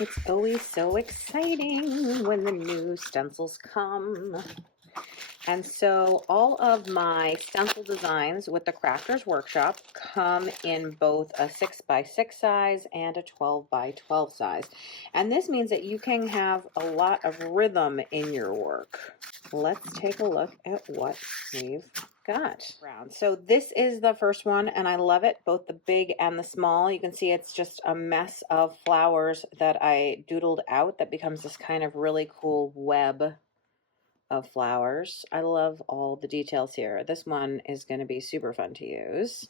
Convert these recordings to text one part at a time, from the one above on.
It's always so exciting when the new stencils come. And so all of my stencil designs with the Crafters Workshop come in both a 6x6 size and a 12x12 size. And this means that you can have a lot of rhythm in your work. Let's take a look at what we've got. So this is the first one, and I love it, both the big and the small. You can see it's just a mess of flowers that I doodled out that becomes this kind of really cool web of flowers. I love all the details here. This one is going to be super fun to use.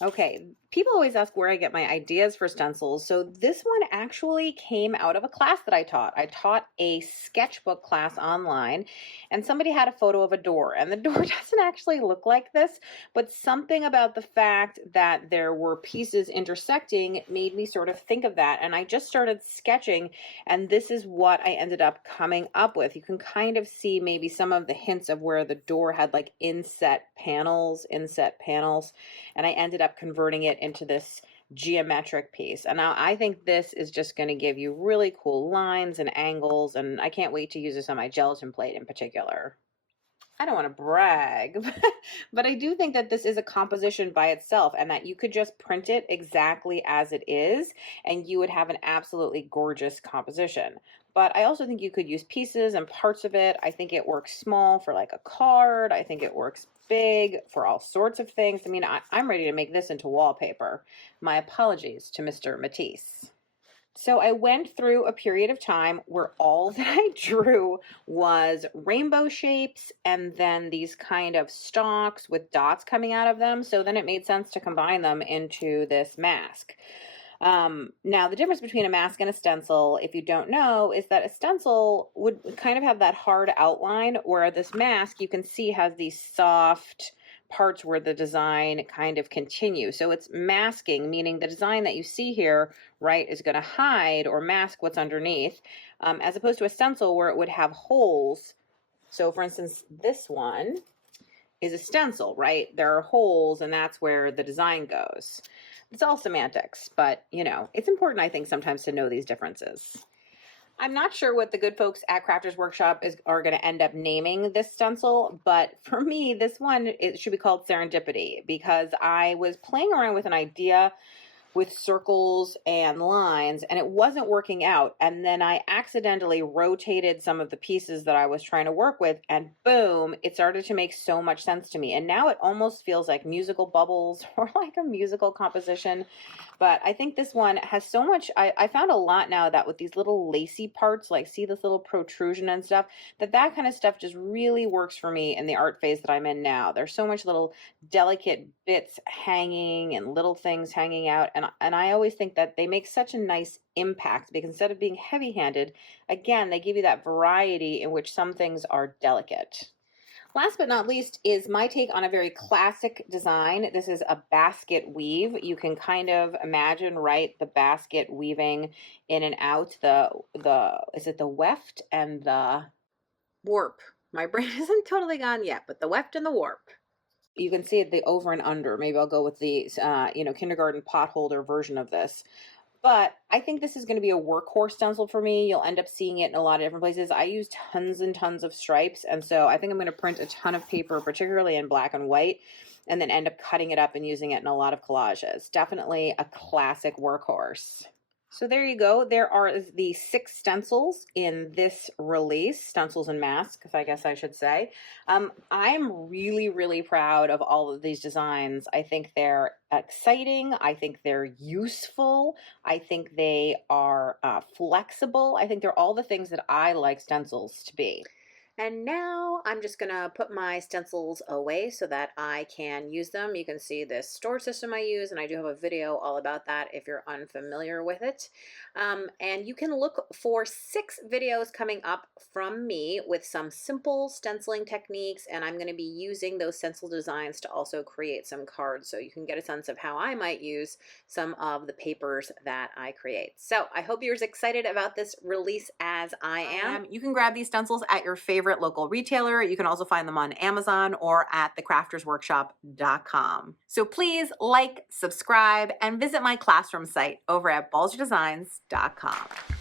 Okay, people always ask where I get my ideas for stencils. So this one actually came out of a class that I taught. I taught a sketchbook class online, and somebody had a photo of a door, and the door doesn't actually look like this, but something about the fact that there were pieces intersecting made me sort of think of that, and I just started sketching, and this is what I ended up coming up with. You can kind of see maybe some of the hints of where the door had like inset panels, and I ended up converting it into this geometric piece. And now I think this is just going to give you really cool lines and angles, and I can't wait to use this on my gelatin plate in particular. I don't want to brag, but I do think that this is a composition by itself, and that you could just print it exactly as it is, and you would have an absolutely gorgeous composition. But I also think you could use pieces and parts of it. I think it works small for like a card. I think it works big for all sorts of things. I mean, I'm ready to make this into wallpaper. My apologies to Mr. Matisse. So I went through a period of time where all that I drew was rainbow shapes and then these kind of stalks with dots coming out of them. So then it made sense to combine them into this mask. Now the difference between a mask and a stencil, if you don't know, is that a stencil would kind of have that hard outline, where this mask you can see has these soft parts where the design kind of continues. So it's masking, meaning the design that you see here, right, is going to hide or mask what's underneath, as opposed to a stencil where it would have holes. So for instance, this one is a stencil, right? There are holes, and that's where the design goes. It's all semantics, but you know, it's important, I think, sometimes to know these differences. I'm not sure what the good folks at Crafters Workshop are going to end up naming this stencil, but for me, this one, it should be called Serendipity, because I was playing around with an idea with circles and lines, and it wasn't working out. And then I accidentally rotated some of the pieces that I was trying to work with, and boom, it started to make so much sense to me. And now it almost feels like musical bubbles or like a musical composition. But I think this one has so much, I found a lot now that with these little lacy parts, like see this little protrusion and stuff, that kind of stuff just really works for me in the art phase that I'm in now. There's so much little delicate bits hanging and little things hanging out. And I always think that they make such a nice impact, because instead of being heavy-handed, again, they give you that variety in which some things are delicate. Last but not least is my take on a very classic design. This is a basket weave. You can kind of imagine, right, the basket weaving in and out, is it the weft and the warp? My brain isn't totally gone yet, but the weft and the warp. You can see it, the over and under. Maybe I'll go with the, kindergarten pot holder version of this. But I think this is going to be a workhorse stencil for me. You'll end up seeing it in a lot of different places. I use tons and tons of stripes, and so I think I'm going to print a ton of paper, particularly in black and white, and then end up cutting it up and using it in a lot of collages. Definitely a classic workhorse. So there you go. There are the 6 stencils in this release, stencils and masks, I guess I should say. I'm really, really proud of all of these designs. I think they're exciting. I think they're useful. I think they are flexible. I think they're all the things that I like stencils to be. And now I'm just going to put my stencils away so that I can use them. You can see this storage system I use, and I do have a video all about that if you're unfamiliar with it. And you can look for 6 videos coming up from me with some simple stenciling techniques, and I'm going to be using those stencil designs to also create some cards, so you can get a sense of how I might use some of the papers that I create. So I hope you're as excited about this release as I am. You can grab these stencils at your favorite local retailer. You can also find them on Amazon or at thecraftersworkshop.com. So please like, subscribe, and visit my classroom site over at balzerdesigns.com.